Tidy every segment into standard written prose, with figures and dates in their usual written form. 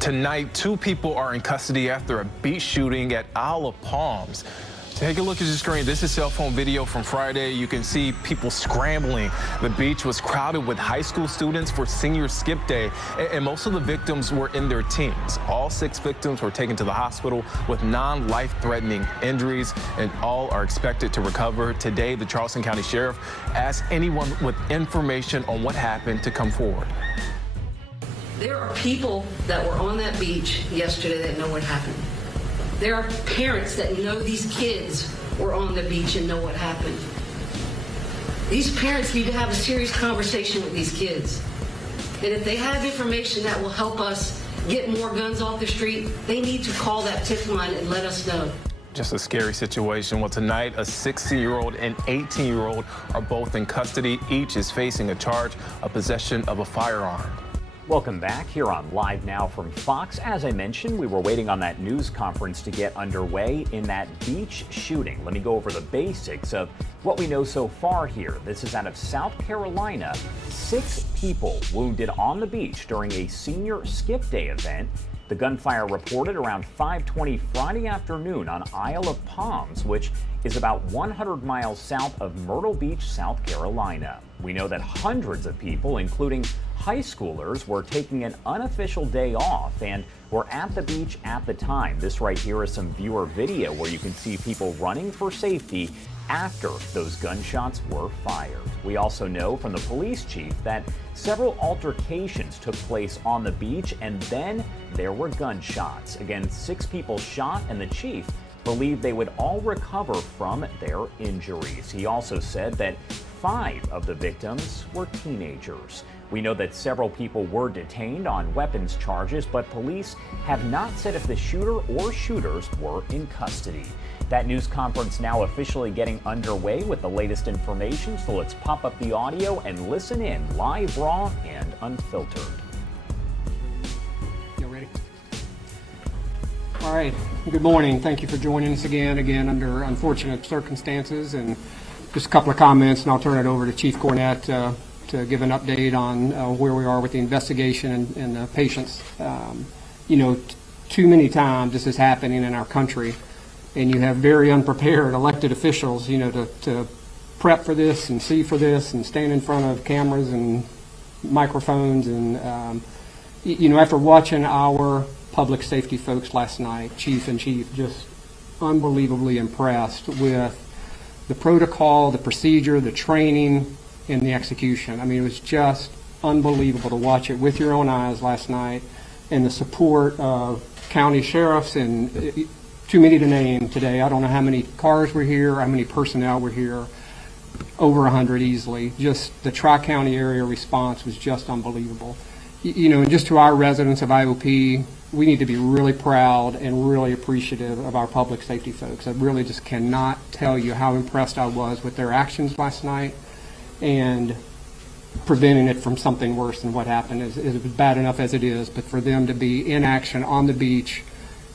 Tonight, 2 people are in custody after a beach shooting at Isle of Palms. Take a look at your screen. This is cell phone video from Friday. You can see people scrambling. The beach was crowded with high school students for senior skip day, and most of the victims were in their teens. All 6 victims were taken to the hospital with non-life-threatening injuries, and all are expected to recover. Today, the Charleston County Sheriff asked anyone with information on what happened to come forward. There are people that were on that beach yesterday that know what happened. There are parents that know these kids were on the beach and know what happened. These parents need to have a serious conversation with these kids. And if they have information that will help us get more guns off the street, they need to call that tip line and let us know. Just a scary situation. Well, tonight, a 16-year-old and 18-year-old are both in custody. Each is facing a charge of possession of a firearm. Welcome back here on Live Now from Fox. As I mentioned, we were waiting on that news conference to get underway in that beach shooting. Let me go over the basics of what we know so far here. This is out of South Carolina. 6 people wounded on the beach during a senior skip day event. The gunfire reported around 5:20 Friday afternoon on Isle of Palms, which is about 100 miles south of Myrtle Beach, South Carolina. We know that hundreds of people, including high schoolers, were taking an unofficial day off and were at the beach at the time. This right here is some viewer video where you can see people running for safety after those gunshots were fired. We also know from the police chief that several altercations took place on the beach, and then there were gunshots. Again, 6 people shot, and the chief believed they would all recover from their injuries. He also said that 5 of the victims were teenagers. We know that several people were detained on weapons charges, but police have not said if the shooter or shooters were in custody. That news conference now officially getting underway with the latest information, so let's pop up the audio and listen in live, raw, and unfiltered. You ready? All right. Good morning. Thank you for joining us again under unfortunate circumstances. And just a couple of comments, and I'll turn it over to Chief Cornett to give an update on where we are with the investigation and the patients. You know, too many times this is happening in our country, and you have very unprepared elected officials, you know, to prep for this and see for this and stand in front of cameras and microphones. And, you know, after watching our public safety folks last night, Chief and Chief, just unbelievably impressed with the protocol, the procedure, the training, and the execution. I mean, it was just unbelievable to watch it with your own eyes last night, and the support of county sheriffs, and too many to name today. I don't know how many cars were here, how many personnel were here, over 100 easily. Just the Tri-County area response was just unbelievable. You know, and just to our residents of IOP, we need to be really proud and really appreciative of our public safety folks. I really just cannot tell you how impressed I was with their actions last night, and preventing it from something worse than what happened. Is bad enough as it is, but for them to be in action on the beach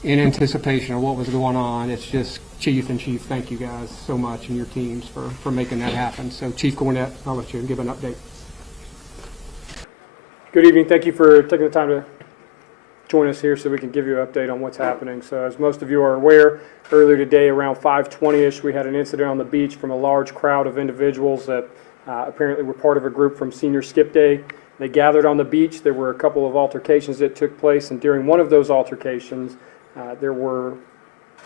in anticipation of what was going on, it's just, Chief and Chief, thank you guys so much and your teams for making that happen. So Chief Cornett, I'll let you give an update. Good evening. Thank you for taking the time to join us here so we can give you an update on what's happening. So as most of you are aware, earlier today around 5:20ish, we had an incident on the beach from a large crowd of individuals that apparently were part of a group from Senior Skip Day. They gathered on the beach. There were a couple of altercations that took place, and during one of those altercations, there were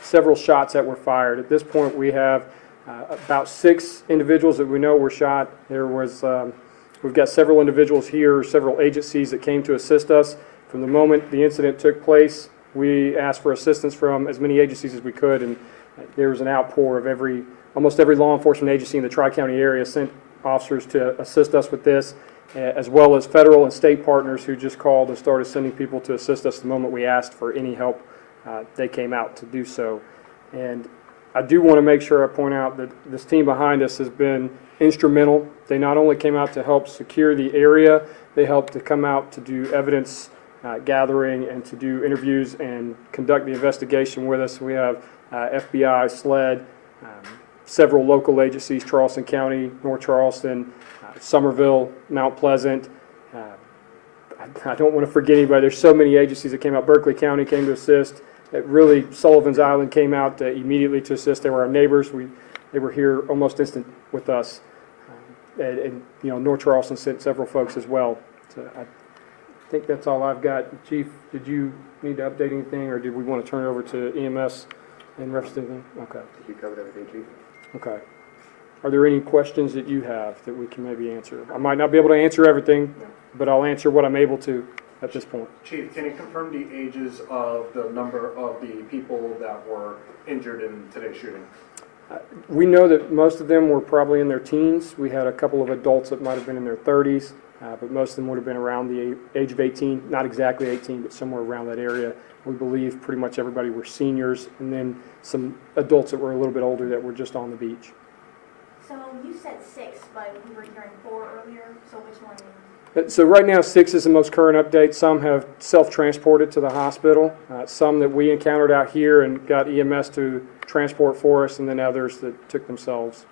several shots that were fired. At this point, we have about 6 individuals that we know were shot. There was, we've got several individuals here, several agencies that came to assist us. From the moment the incident took place, we asked for assistance from as many agencies as we could, and there was an outpour of almost every law enforcement agency in the Tri-County area sent officers to assist us with this, as well as federal and state partners who just called and started sending people to assist us the moment we asked for any help. They came out to do so. And I do want to make sure I point out that this team behind us has been instrumental. They not only came out to help secure the area, they helped to come out to do evidence gathering and to do interviews and conduct the investigation with us. We have FBI, SLED, several local agencies, Charleston County, North Charleston, Somerville, Mount Pleasant. I don't want to forget anybody. There's so many agencies that came out. Berkeley County came to assist. Really, Sullivan's Island came out immediately to assist. They were our neighbors. They were here almost instant with us. And North Charleston sent several folks as well. So I think that's all I've got. Chief, did you need to update anything, or did we want to turn it over to EMS in reference to anything? Okay. I think you covered everything, Chief. Okay. Are there any questions that you have that we can maybe answer? I might not be able to answer everything, but I'll answer what I'm able to at this point. Chief, can you confirm the ages of the number of the people that were injured in today's shooting? We know that most of them were probably in their teens. We had a couple of adults that might have been in their 30s, but most of them would have been around the age of 18, not exactly 18, but somewhere around that area. We believe pretty much everybody were seniors, and then some adults that were a little bit older that were just on the beach. So you said 6, but we were hearing 4 earlier, so which one? So right now, 6 is the most current update. Some have self-transported to the hospital. Some that we encountered out here and got EMS to transport for us, and then others that took themselves.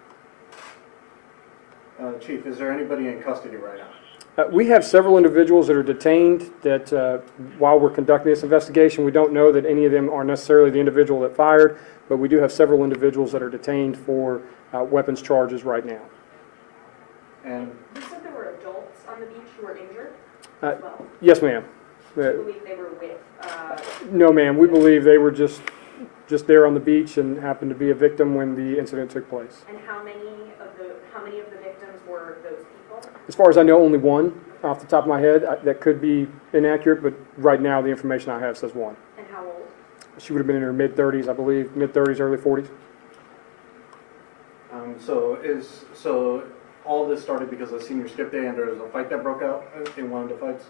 Chief, is there anybody in custody right now? We have several individuals that are detained that while we're conducting this investigation, we don't know that any of them are necessarily the individual that fired, but we do have several individuals that are detained for weapons charges right now. And You said there were adults on the beach who were injured as well. Yes, ma'am. Do you believe they were with? No, ma'am. We believe they were just there on the beach and happened to be a victim when the incident took place. And how many of the victims were those people? As far as I know, only one off the top of my head. That could be inaccurate, but right now the information I have says one. And how old? She would have been in her mid-30s, I believe, mid-30s, early 40s. So all this started because of senior skip day, and there was a fight that broke out in one of the fights?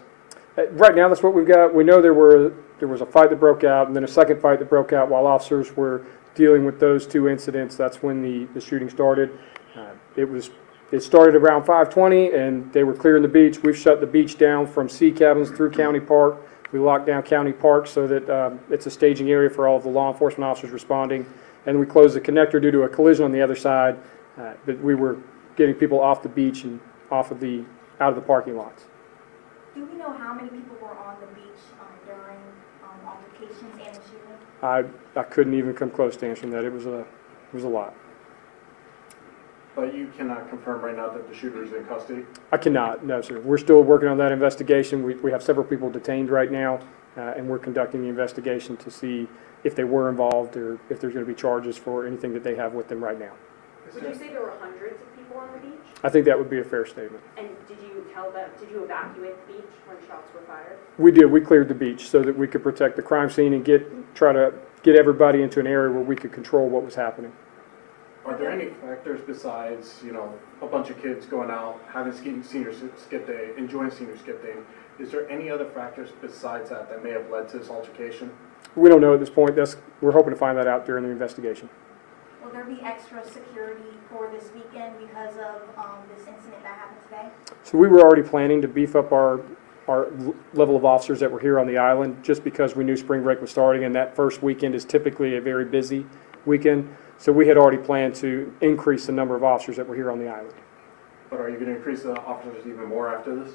Right now, that's what we've got. We know there was a fight that broke out, and then a second fight that broke out while officers were dealing with those two incidents. That's when the shooting started. It started around 5:20, and they were clearing the beach. We've shut the beach down from sea cabins through County Park. We locked down County Park so that it's a staging area for all of the law enforcement officers responding. And we closed the connector due to a collision on the other side. But we were getting people off the beach and out of the parking lots. Do we know how many people were on the beach during altercations and the shooting? I couldn't even come close to answering that. It was a lot. But you cannot confirm right now that the shooter is in custody? I cannot, no, sir. We're still working on that investigation. We have several people detained right now, and we're conducting the investigation to see if they were involved or if there's going to be charges for anything that they have with them right now. Would you say there were hundreds of people on the beach? I think that would be a fair statement. And did you evacuate the beach when shots were fired? We did. We cleared the beach so that we could protect the crime scene and try to get everybody into an area where we could control what was happening. Are there any factors besides, a bunch of kids going out, having senior skip day, enjoying senior skip day? Is there any other factors besides that may have led to this altercation? We don't know at this point. We're hoping to find that out during the investigation. Will there be extra security for this weekend because of this incident that happened today? So we were already planning to beef up our level of officers that were here on the island just because we knew spring break was starting, and that first weekend is typically a very busy weekend. So we had already planned to increase the number of officers that were here on the island. But are you going to increase the officers even more after this?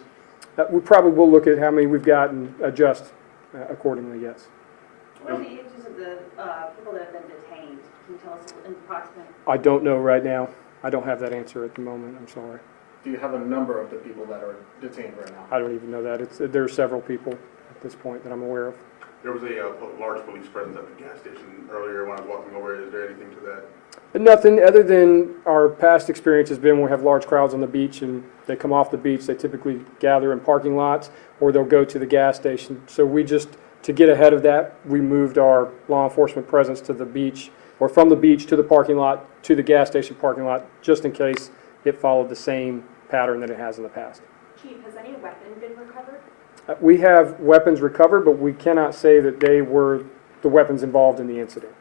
We probably will look at how many we've got and adjust accordingly, yes. What are the ages of the people that have been detained? Can you tell us an approximate? I don't know right now. I don't have that answer at the moment. I'm sorry. Do you have a number of the people that are detained right now? I don't even know that. There are several people at this point that I'm aware of. There was a large police presence at the gas station earlier when I was walking over. Is there anything to that? Nothing other than our past experience has been when we have large crowds on the beach and they come off the beach, they typically gather in parking lots or they'll go to the gas station. So to get ahead of that, we moved our law enforcement presence to the beach or from the beach to the parking lot to the gas station parking lot just in case it followed the same pattern that it has in the past. Chief, has any weapon been recovered? We have weapons recovered, but we cannot say that they were the weapons involved in the incident.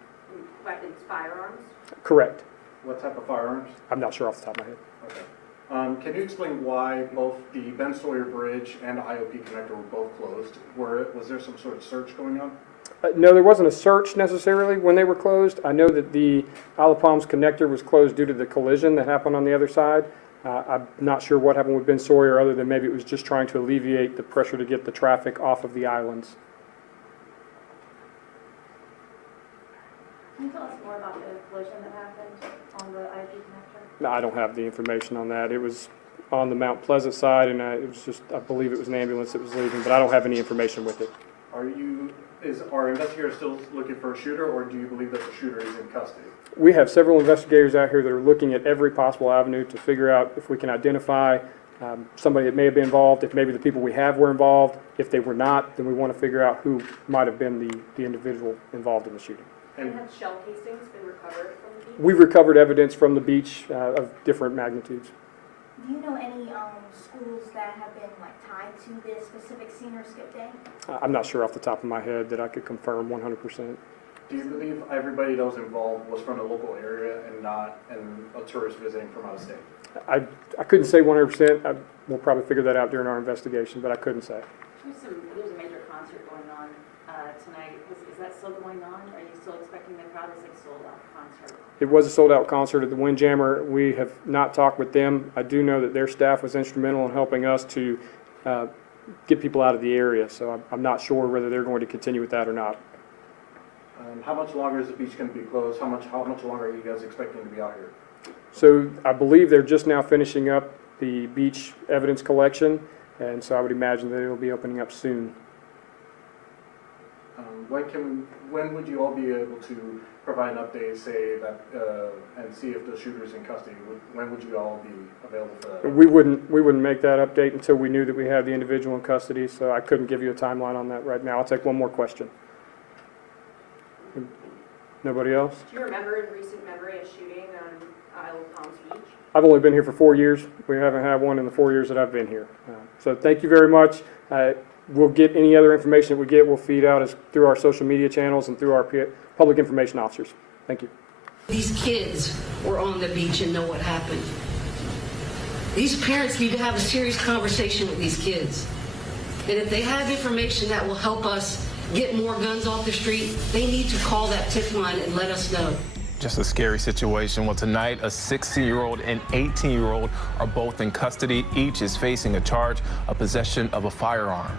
Weapons, firearms? Correct. What type of firearms? I'm not sure off the top of my head. Okay. Can you explain why both the Ben Sawyer Bridge and IOP connector were both closed? Was there some sort of search going on? No, there wasn't a search necessarily when they were closed. I know that the Isle of Palms connector was closed due to the collision that happened on the other side. I'm not sure what happened with Ben Sawyer, other than maybe it was just trying to alleviate the pressure to get the traffic off of the islands. Can you tell us more about the collision that happened on the IP connector? No, I don't have the information on that. It was on the Mount Pleasant side, and it was just, I believe it was an ambulance that was leaving, but I don't have any information with it. Are investigators still looking for a shooter, or do you believe that the shooter is in custody? We have several investigators out here that are looking at every possible avenue to figure out if we can identify somebody that may have been involved, if maybe the people we have were involved. If they were not, then we want to figure out who might have been the individual involved in the shooting. And have shell casings been recovered from the beach? We recovered evidence from the beach of different magnitudes. Do you know any schools that have been like tied to this specific senior skip day? I'm not sure off the top of my head that I could confirm 100%. Do you believe everybody that was involved was from the local area and not a tourist visiting from out of state? I couldn't say 100%. We'll probably figure that out during our investigation, but I couldn't say. There's a major concert going on tonight. Is that still going on? Are you still expecting the crowd? Is it a sold-out concert? It was a sold-out concert at the Windjammer. We have not talked with them. I do know that their staff was instrumental in helping us to get people out of the area, so I'm not sure whether they're going to continue with that or not. How much longer is the beach going to be closed? How much longer are you guys expecting to be out here? So I believe they're just now finishing up the beach evidence collection, and so I would imagine that it'll be opening up soon. When would you all be able to provide an update, say that, and see if the shooter's in custody? When would you all be available for that? We wouldn't make that update until we knew that we had the individual in custody, so I couldn't give you a timeline on that right now. I'll take one more question. Nobody else? Do you remember in recent memory a shooting on Isle of Palms Beach? I've only been here for 4 years. We haven't had one in the 4 years that I've been here. So thank you very much. We'll get any other information that we get. We'll feed out through our social media channels and through our public information officers. Thank you. These kids were on the beach and know what happened. These parents need to have a serious conversation with these kids. And if they have information that will help us get more guns off the street, they need to call that tip line and let us know. Just a scary situation. Well, tonight, a 16-year-old and 18-year-old are both in custody. Each is facing a charge of possession of a firearm.